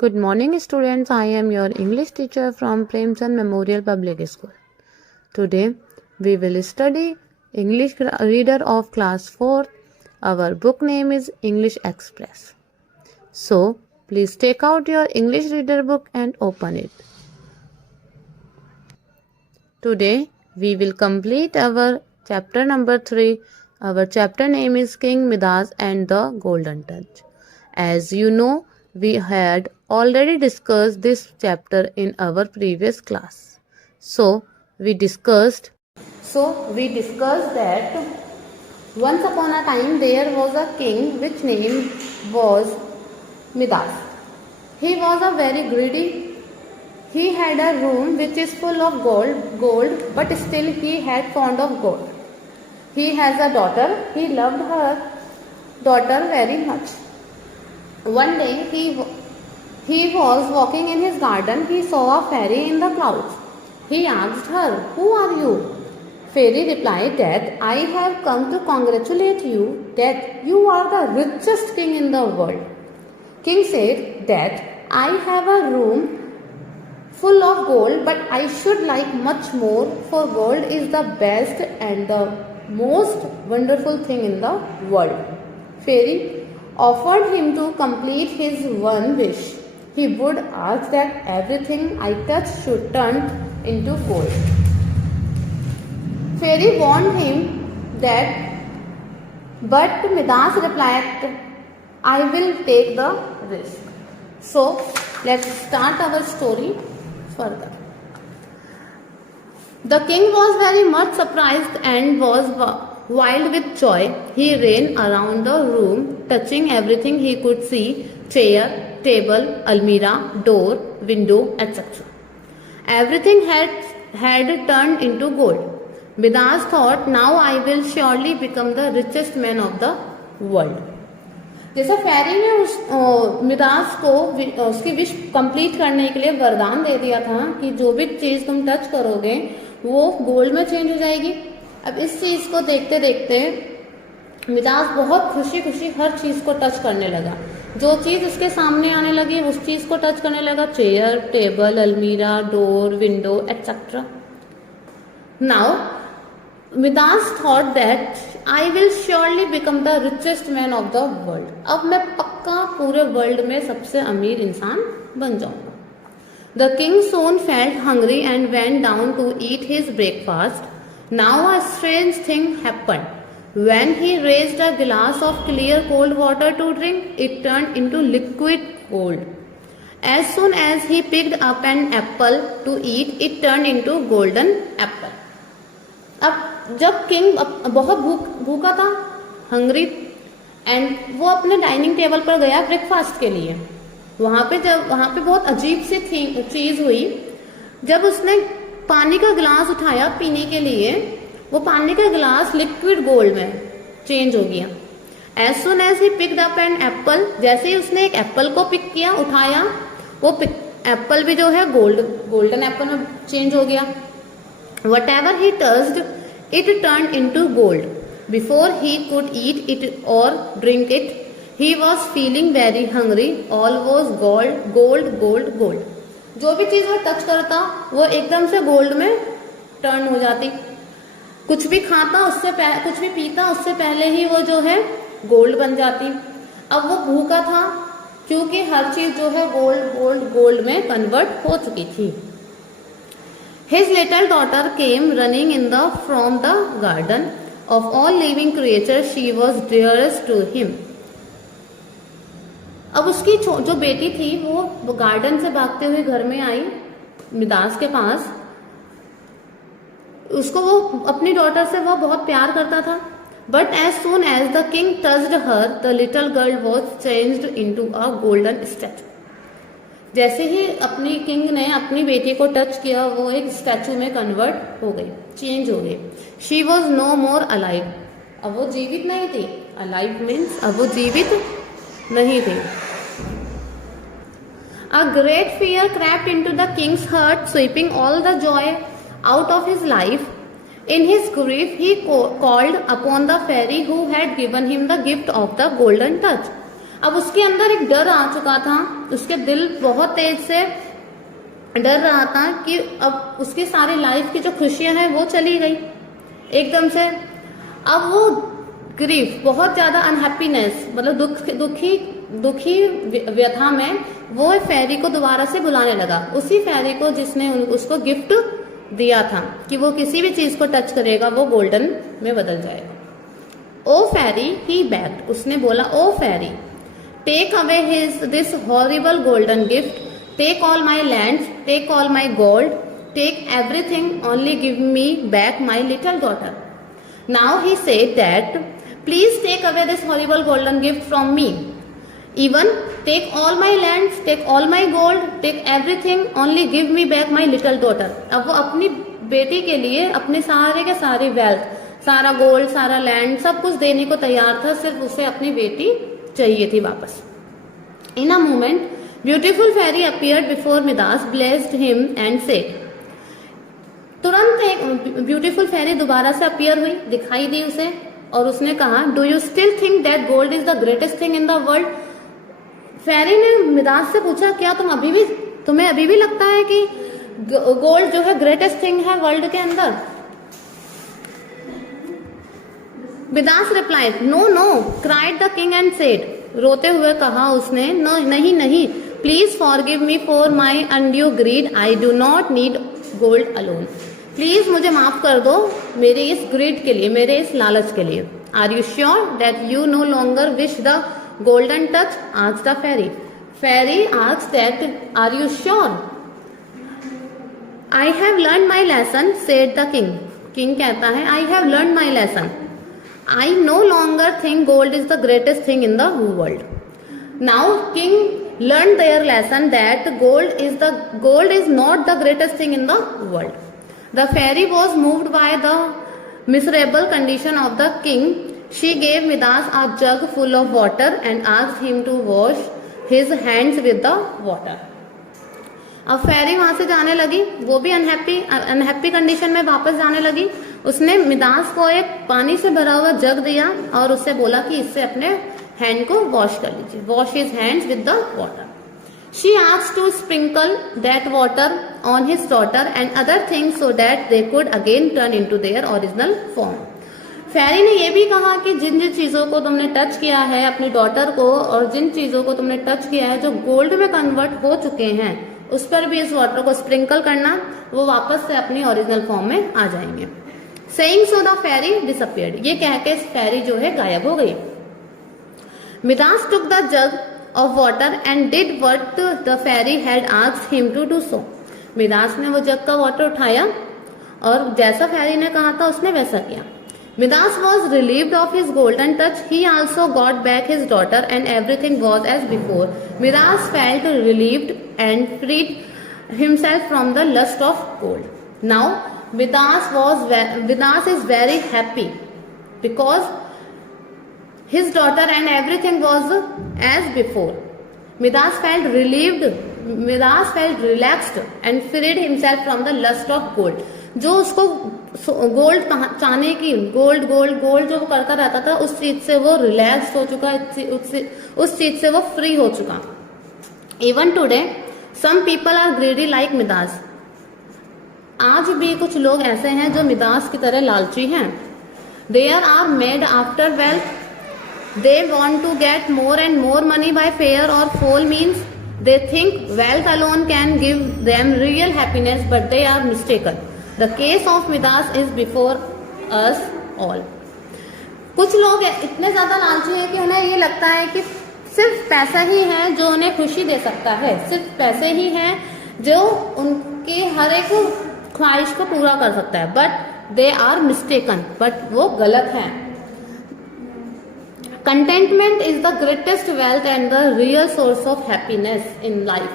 Good morning, students. I am your English teacher from Premchand Memorial Public School. Today, we will study English Reader of Class 4. Our book name is English Express. So, please take out your English Reader book and open it. Today, we will complete our chapter number 3. Our chapter name is King Midas and the Golden Touch. As you know, we had already discussed this chapter in our previous class. So we discussed that once upon a time there was a king which name was Midas. He was a very greedy. He had a room which is full of gold, but still he had fond of gold. He has a daughter. He loved her daughter very much. One day he was walking in his garden. He saw a fairy in the clouds. He asked her, "Who are you?" Fairy replied that, "I have come to congratulate you that you are the richest king in the world." King said that, "I have a room full of gold, but I should like much more, for gold is the best and the most wonderful thing in the world." Fairy offered him to complete his one wish. He would ask that everything I touch should turn into gold. Fairy warned him that, but Midas replied, "I will take the risk." So, let's start our story further. The king was very much surprised and was wild with joy. He ran around the room, touching everything he could see: chair, table, almirah, door, window, etc. Everything had turned into gold. Midas thought, "Now I will surely become the richest man of the world." जैसे फेरी ने Midas को उसकी wish complete करने के लिए वरदान दे दिया था कि जो भी चीज तुम टच करोगे वो गोल्ड में चेंज हो जाएगी। अब इस चीज को देखते देखते मिदास बहुत खुशी खुशी हर चीज को टच करने लगा। जो चीज उसके सामने आने लगी उस चीज को टच करने लगा: चेयर, टेबल, अलमीरा, door, window, etcetera. Now Midas thought that I will surely become the richest man of the world. अब मैं पक्का पूरे वर्ल्ड में सबसे अमीर इंसान बन जाऊंगा। The king soon felt hungry and went down to eat his breakfast. Now a strange thing happened. When he raised a glass of clear cold water to drink, it turned into liquid gold. As soon as he picked up an apple to eat, it turned into golden apple. अब जब king बहुत भूखा था, hungry, and वो अपने dining table पर गया breakfast के लिए। वहां पे बहुत अजीब सी चीज हुई। जब उसने पानी का गिलास उठाया पीने के लिए, वो पानी का गिलास लिक्विड गोल्ड में चेंज हो गया। As soon as he picked up an apple, जैसे ही उसने एक एप्पल को पिक किया, उठाया, वो एप्पल भी जो है गोल्डन एप्पल में चेंज हो गया। Whatever he touched it turn into gold. Before he could eat it और drink it, he was feeling very hungry. All was gold, gold, gold, gold. जो भी चीज वो टच करता वो एकदम से गोल्ड में टर्न हो जाती। कुछ भी खाता कुछ भी पीता उससे पहले ही वो जो है गोल्ड बन जाती। अब वो भूखा था क्योंकि हर चीज जो है गोल्ड गोल्ड गोल्ड में कन्वर्ट हो चुकी थी। His little daughter came running in from the garden. Of all living creatures, she was dearest to him. अब उसकी जो बेटी थी वो गार्डन से भागते हुए घर में आई मिदास के पास। उसको वो अपनी डॉटर से वो बहुत प्यार करता था। But as soon as the king touched her, the little girl was changed into a golden statue. जैसे ही अपनी किंग ने अपनी बेटी को टच किया, वो एक स्टैचू में कन्वर्ट हो गई, चेंज हो गई। She was no more alive. अब वो जीवित नहीं थी। अलाइव मीन्स अब वो जीवित नहीं थे। A great fear crept into the king's heart, sweeping all the joy out of his life. In his grief, he called upon the fairy who had given him the gift of the golden touch. अब उसके अंदर एक डर आ चुका था, उसके दिल बहुत तेज से डर रहा था कि अब उसकी सारी लाइफ की जो खुशियां हैं वो चली गई एकदम से। अब वो ग्रीफ, बहुत ज्यादा अनहैप्पीनेस, मतलब दुखी व्यथा में वो फेरी को दोबारा से बुलाने लगा, उसी फेरी को जिसने उसको गिफ्ट दिया था कि वो किसी भी चीज को टच करेगा वो गोल्डन में बदल जाएगा। ओ फेरी ही बेग्ड, उसने बोला O fairy, take away this horrible golden gift, take all my lands, take all my gold, take everything, only give me back my little daughter. Now he said that please take away this horrible golden gift from me, even take all my lands, take all my gold, take everything, only give me back my little daughter. अब वो अपनी बेटी के लिए अपने सारे के सारे वेल्थ, सारा गोल्ड, सारा लैंड, सब कुछ देने को तैयार था, सिर्फ उसे अपनी बेटी चाहिए थी वापस। In a moment beautiful fairy appeared before Midas, blessed him and said, तुरंत एक ब्यूटीफुल फेरी दोबारा से अपीयर हुई, दिखाई दी उसे, और उसने कहा do you still think that gold is the greatest thing in the world. Fairy ने मिदास से पूछा क्या तुम्हें अभी भी लगता है कि गोल्ड जो है ग्रेटेस्ट थिंग है वर्ल्ड के अंदर। Midas replied no no, cried the king and said, रोते हुए कहा उसने, नो नहीं नहीं, please forgive me for my undue greed, I do not need gold alone. Please मुझे माफ कर दो मेरे इस ग्रीड के लिए, मेरे इस लालच के लिए। Are you sure that you no longer wish the golden touch, asked the fairy. Fairy asked that are you sure, I have learn my lesson, said the king. King कहता है I have learn my lesson, I no longer think gold is the greatest thing in the world. Now king learned their lesson that gold is not the greatest thing in the world. The fairy was moved by the miserable condition of the king. She gave Midas a jug full of water and asked him to wash his hands with the water. अब फेरी वहां से जाने लगी, वो भी unhappy condition में वापस जाने लगी। उसने मिदास को एक पानी से भरा हुआ जग दिया और उससे बोला कि इससे अपने हैंड को वॉश कर लीजिए, wash his hands with the water. She asked to sprinkle that water on his daughter and other things so that they could again turn into their original form. Fairy ने यह भी कहा कि जिन जिन चीजों को तुमने टच किया है अपनी डॉटर को, और जिन चीजों को तुमने टच किया है जो गोल्ड में कन्वर्ट हो चुके हैं, उस पर भी इस वाटर को स्प्रिंकल करना, वो वापस से अपनी ओरिजिनल फॉर्म में आ जाएंगे। Saying so the fairy disappeared, ये कह के फेरी जो है गायब हो गई। Midas took the jug of water and did what the fairy had asked him to do so. Midas ने वो जग का वाटर उठाया और जैसा फेरी ने कहा था उसने वैसा किया। Midas was relieved of his golden touch. He also got back his daughter and everything was as before. Midas felt relieved and freed himself from the lust of gold. Now Midas is very happy because his daughter and everything was as before. Midas felt relieved, Midas felt relaxed and freed himself from the lust of gold. जो उसको gold चाहने की, gold जो वो करता रहता था, उस चीज से वो रिलैक्स हो चुका, उस चीज से वो फ्री हो चुका। Even today, some people are greedy like Midas. आज भी कुछ लोग ऐसे हैं जो मिदास की तरह लालची हैं। There are made after wealth. They want to get more and more money by fair or foul means. They think wealth alone can give them real happiness, but they are mistaken. The case of Midas is before us all. कुछ लोग इतने ज्यादा लालची हैं कि उन्हें ये लगता है कि सिर्फ पैसा ही है जो उन्हें खुशी दे सकता है, सिर्फ पैसे ही हैं जो उनकी हर एक ख्वाहिश को पूरा कर सकता है। But they are mistaken, but वो गलत है। Contentment is the greatest wealth and the real source of happiness in life.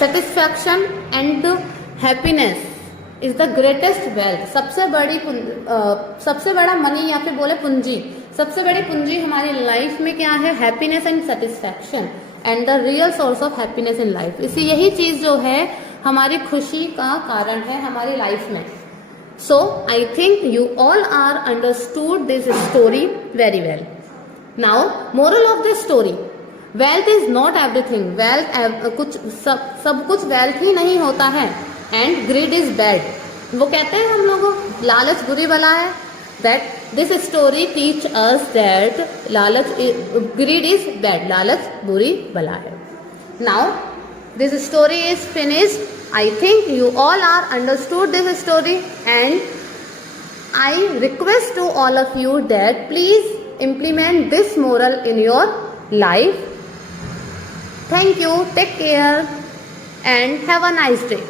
Satisfaction and happiness is the greatest wealth. सबसे बड़ा मनी या फिर बोले पूंजी, सबसे बड़ी पूंजी हमारी लाइफ में क्या है? Happiness and satisfaction and the real source of happiness in life. इसी यही चीज जो है हमारी खुशी का कारण है हमारी लाइफ में। So I think you all are understood this story very well. Now, moral of the story. Wealth is not everything, wealth कुछ सब कुछ वेल्थ ही नहीं होता है। एंड ग्रीड इज बैड, वो कहते हैं हम लोगों लालच बुरी बला है। That this story teach us that लालच ग्रीड इज बैड, लालच बुरी बला है। Now this story is finished. I think you all are understood this story and I request to all of you that please implement this moral in your life. Thank you, take care and have a nice day.